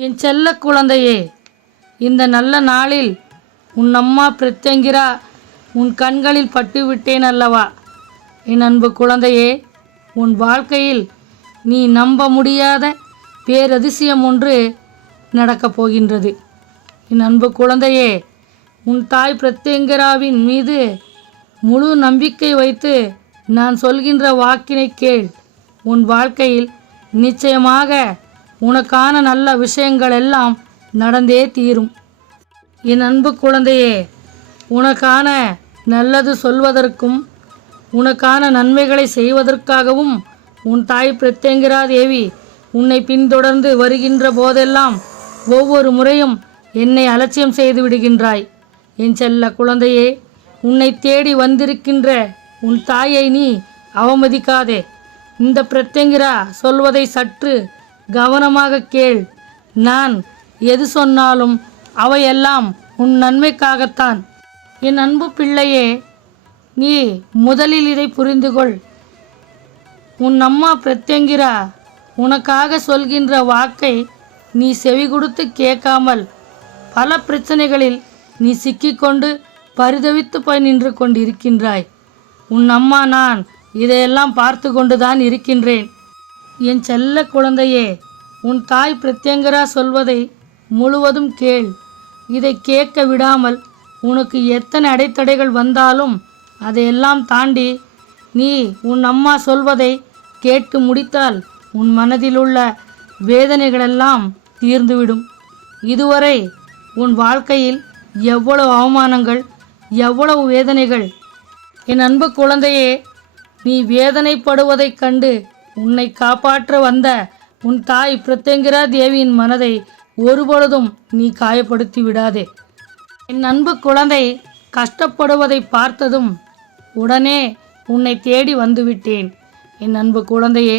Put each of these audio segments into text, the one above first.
என் செல்ல குழந்தையே இந்த நல்ல நாளில் உன் அம்மா பிரத்யங்கிரா உன் கண்களில் பட்டுவிட்டேன் அல்லவா? என் அன்பு குழந்தையே உன் வாழ்க்கையில் நீ நம்ப முடியாத பேரதிசயம் ஒன்று நடக்கப் போகின்றது. என் அன்பு குழந்தையே உன் தாய் பிரத்யங்கராவின் மீது முழு நம்பிக்கை வைத்து நான் சொல்கின்ற வாக்கினை கேள். உன் வாழ்க்கையில் நிச்சயமாக உனக்கான நல்ல விஷயங்கள் எல்லாம் நடந்தே தீரும். என் அன்பு குழந்தையே உனக்கான நல்லது சொல்வதற்கும் உனக்கான நன்மைகளை செய்வதற்காகவும் உன் தாய் பிரத்யங்கிரா தேவி. உன்னை பின்தொடர்ந்து வருகின்ற போதெல்லாம் ஒவ்வொரு முறையும் என்னை அலட்சியம் செய்து விடுகின்றாய். என் செல்ல குழந்தையே உன்னை தேடி வந்திருக்கின்ற உன் தாயை நீ அவமதிக்காதே. இந்த பிரத்யங்கிரா சொல்வதை சற்று கவனமாக கேள். நான் எது சொன்னாலும் அவையெல்லாம் உன் நன்மைக்காகத்தான். என் அன்பு பிள்ளையே நீ முதலில் இதை புரிந்து கொள் உன் அம்மா பிரத்யங்கிரா உனக்காக சொல்கின்ற வாக்கை நீ செவி கொடுத்து கேட்காமல் பல பிரச்சனைகளில் நீ சிக்கிக்கொண்டு பரிதவித்து போய் நின்று கொண்டிருக்கின்றாய். உன் அம்மா நான் இதையெல்லாம் பார்த்து கொண்டுதான் இருக்கின்றேன். என் செல்ல குழந்தையே உன் தாய் பிரத்யங்கரா சொல்வதை முழுவதும் கேள். இதை கேட்க விடாமல் உனக்கு எத்தனை அடைத்தடைகள் வந்தாலும் அதையெல்லாம் தாண்டி நீ உன் அம்மா சொல்வதை கேட்டு முடித்தால் உன் மனதிலுள்ள வேதனைகளெல்லாம் தீர்ந்துவிடும். இதுவரை உன் வாழ்க்கையில் எவ்வளவு அவமானங்கள் எவ்வளவு வேதனைகள் என் அன்பு குழந்தையே நீ வேதனைப்படுவதைக் கண்டு உன்னை காப்பாற்ற வந்த உன் தாய் பிரத்யங்கிரா தேவியின் மனதை ஒருபொழுதும் நீ காயப்படுத்தி விடாதே. என் அன்பு குழந்தை கஷ்டப்படுவதை பார்த்ததும் உடனே உன்னை தேடி வந்துவிட்டேன். என் அன்பு குழந்தையே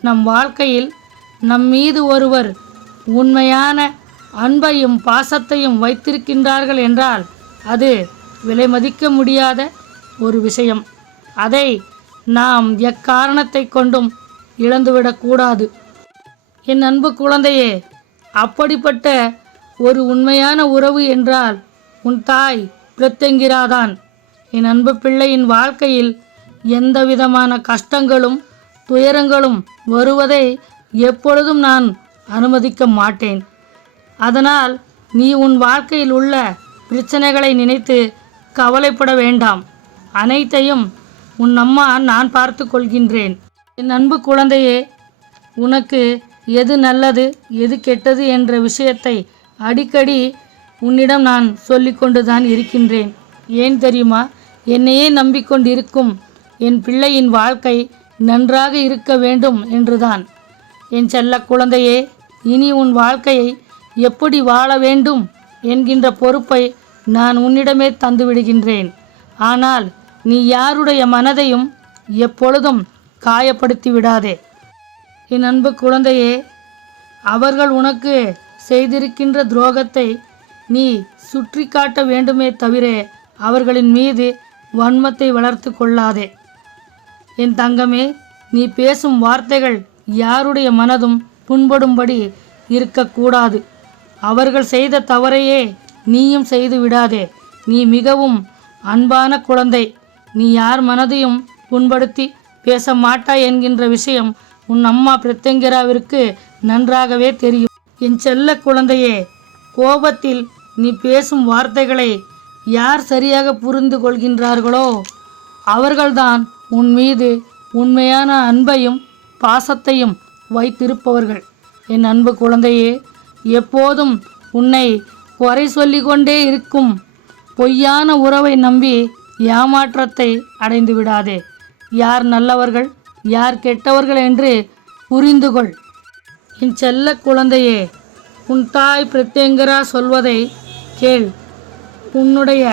நம் வாழ்க்கையில் நம் மீது ஒருவர் உண்மையான அன்பையும் பாசத்தையும் வைத்திருக்கின்றார்கள் என்றால் அது விலை மதிக்க முடியாத ஒரு விஷயம். அதை நாம் எக்காரணத்தை கொண்டும் இழந்துவிடக்கூடாது என் அன்பு குழந்தையே அப்படிப்பட்ட ஒரு உண்மையான உறவு என்றால் உன் தாய் பிரத்யங்கிராதான். என் அன்பு பிள்ளையின் வாழ்க்கையில் எந்த விதமான கஷ்டங்களும் துயரங்களும் வருவதை எப்பொழுதும் நான் அனுமதிக்க மாட்டேன். அதனால் நீ உன் வாழ்க்கையில் உள்ள பிரச்சனைகளை நினைத்து கவலைப்பட வேண்டாம். அனைத்தையும் உன் அம்மா நான் பார்த்து கொள்கின்றேன். என் அன்பு குழந்தையே உனக்கு எது நல்லது எது கெட்டது என்ற விஷயத்தை அடிக்கடி உன்னிடம் நான் சொல்லிக்கொண்டுதான் இருக்கின்றேன். ஏன் தெரியுமா? என்னையே நம்பிக்கொண்டிருக்கும் என் பிள்ளையின் வாழ்க்கை நன்றாக இருக்க வேண்டும் என்றுதான். என் செல்ல குழந்தையே இனி உன் வாழ்க்கையை எப்படி வாழ வேண்டும் என்கின்ற பொறுப்பை நான் உன்னிடமே தந்து விடுகின்றேன். ஆனால் நீ யாருடைய மனதையும் எப்பொழுதும் காயப்படுத்தி விடாதே. என் அன்பு குழந்தையே அவர்கள் உனக்கு செய்திருக்கின்ற துரோகத்தை நீ சுற்றி காட்ட வேண்டுமே தவிர அவர்களின் மீது வன்மத்தை வளர்த்து கொள்ளாதே. என் தங்கமே நீ பேசும் வார்த்தைகள் யாருடைய மனதும் புண்படும்படி இருக்கக்கூடாது அவர்கள் செய்த தவறையே நீயும் செய்து விடாதே. நீ மிகவும் அன்பான குழந்தை. நீ யார் மனதையும் புண்படுத்தி பேச மாட்டாய் என்கின்ற விஷயம் உன் அம்மா பிரத்யங்கராவிற்கு நன்றாகவே தெரியும். என் செல்ல குழந்தையே கோபத்தில் நீ பேசும் வார்த்தைகளை யார் சரியாக புரிந்து கொள்கின்றார்களோ அவர்கள்தான் உன் மீது உண்மையான அன்பையும் பாசத்தையும் வைத்திருப்பவர்கள். என் அன்பு குழந்தையே எப்போதும் உன்னை குறை சொல்லிக்கொண்டே இருக்கும் பொய்யான உறவை நம்பி ஏமாற்றத்தை அடைந்து விடாதே யார் நல்லவர்கள்? யார் கெட்டவர்கள் என்று புரிந்து கொள். என் செல்ல குழந்தையே உன் தாய் பிரத்யங்கரா சொல்வதை கேள். உன்னுடைய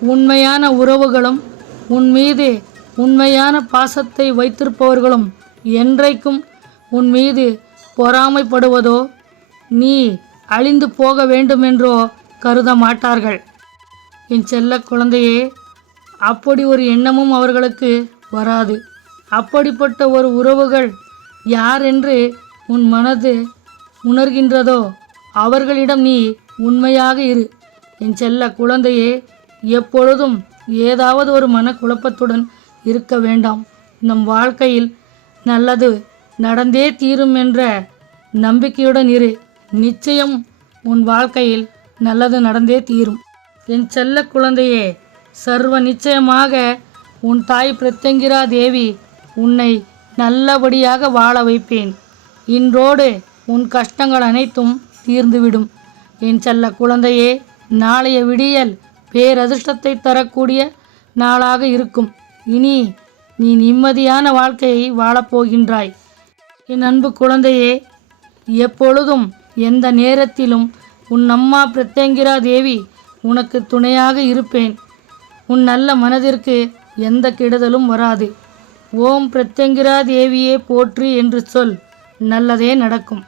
உண்மையான உறவுகளும் உன் மீது உண்மையான பாசத்தை வைத்திருப்பவர்களும் என்றைக்கும் உன் மீது பொறாமைப்படுவதோ நீ அழிந்து போக வேண்டுமென்றோ கருத மாட்டார்கள். என் செல்ல குழந்தையே அப்படி ஒரு எண்ணமும் அவர்களுக்கு வராது. அப்படிப்பட்ட ஒரு உறவுகள் யார் என்று உன் மனது உணர்கின்றதோ அவர்களிடம் நீ உண்மையாக இரு. என் செல்ல குழந்தையே எப்பொழுதும் ஏதாவது ஒரு மனக்குழப்பத்துடன் இருக்க வேண்டாம். நம் வாழ்க்கையில் நல்லது நடந்தே தீரும் என்ற நம்பிக்கையுடன் இரு. நிச்சயம் உன் வாழ்க்கையில் நல்லது நடந்தே தீரும். என் செல்ல குழந்தையே சர்வ நிச்சயமாக உன் தாய் பிரத்யங்கிரா தேவி உன்னை நல்லபடியாக வாழ வைப்பேன். இன்றோடு உன் கஷ்டங்கள் அனைத்தும் தீர்ந்துவிடும். என் செல்ல குழந்தையே நாளைய விடியல் பேரதிர்ஷ்டத்தை தரக்கூடிய நாளாக இருக்கும். இனி நீ நிம்மதியான வாழ்க்கையை வாழப்போகின்றாய் என் அன்பு குழந்தையே எப்பொழுதும் எந்த நேரத்திலும் உன் அம்மா பிரத்யங்கிரா தேவி உனக்கு துணையாக இருப்பேன். உன் நல்ல மனதிற்கு எந்த கெடுதலும் வராது. ஓம் பிரத்யங்கிரா தேவியே போற்றி என்று சொல். நல்லதே நடக்கும்.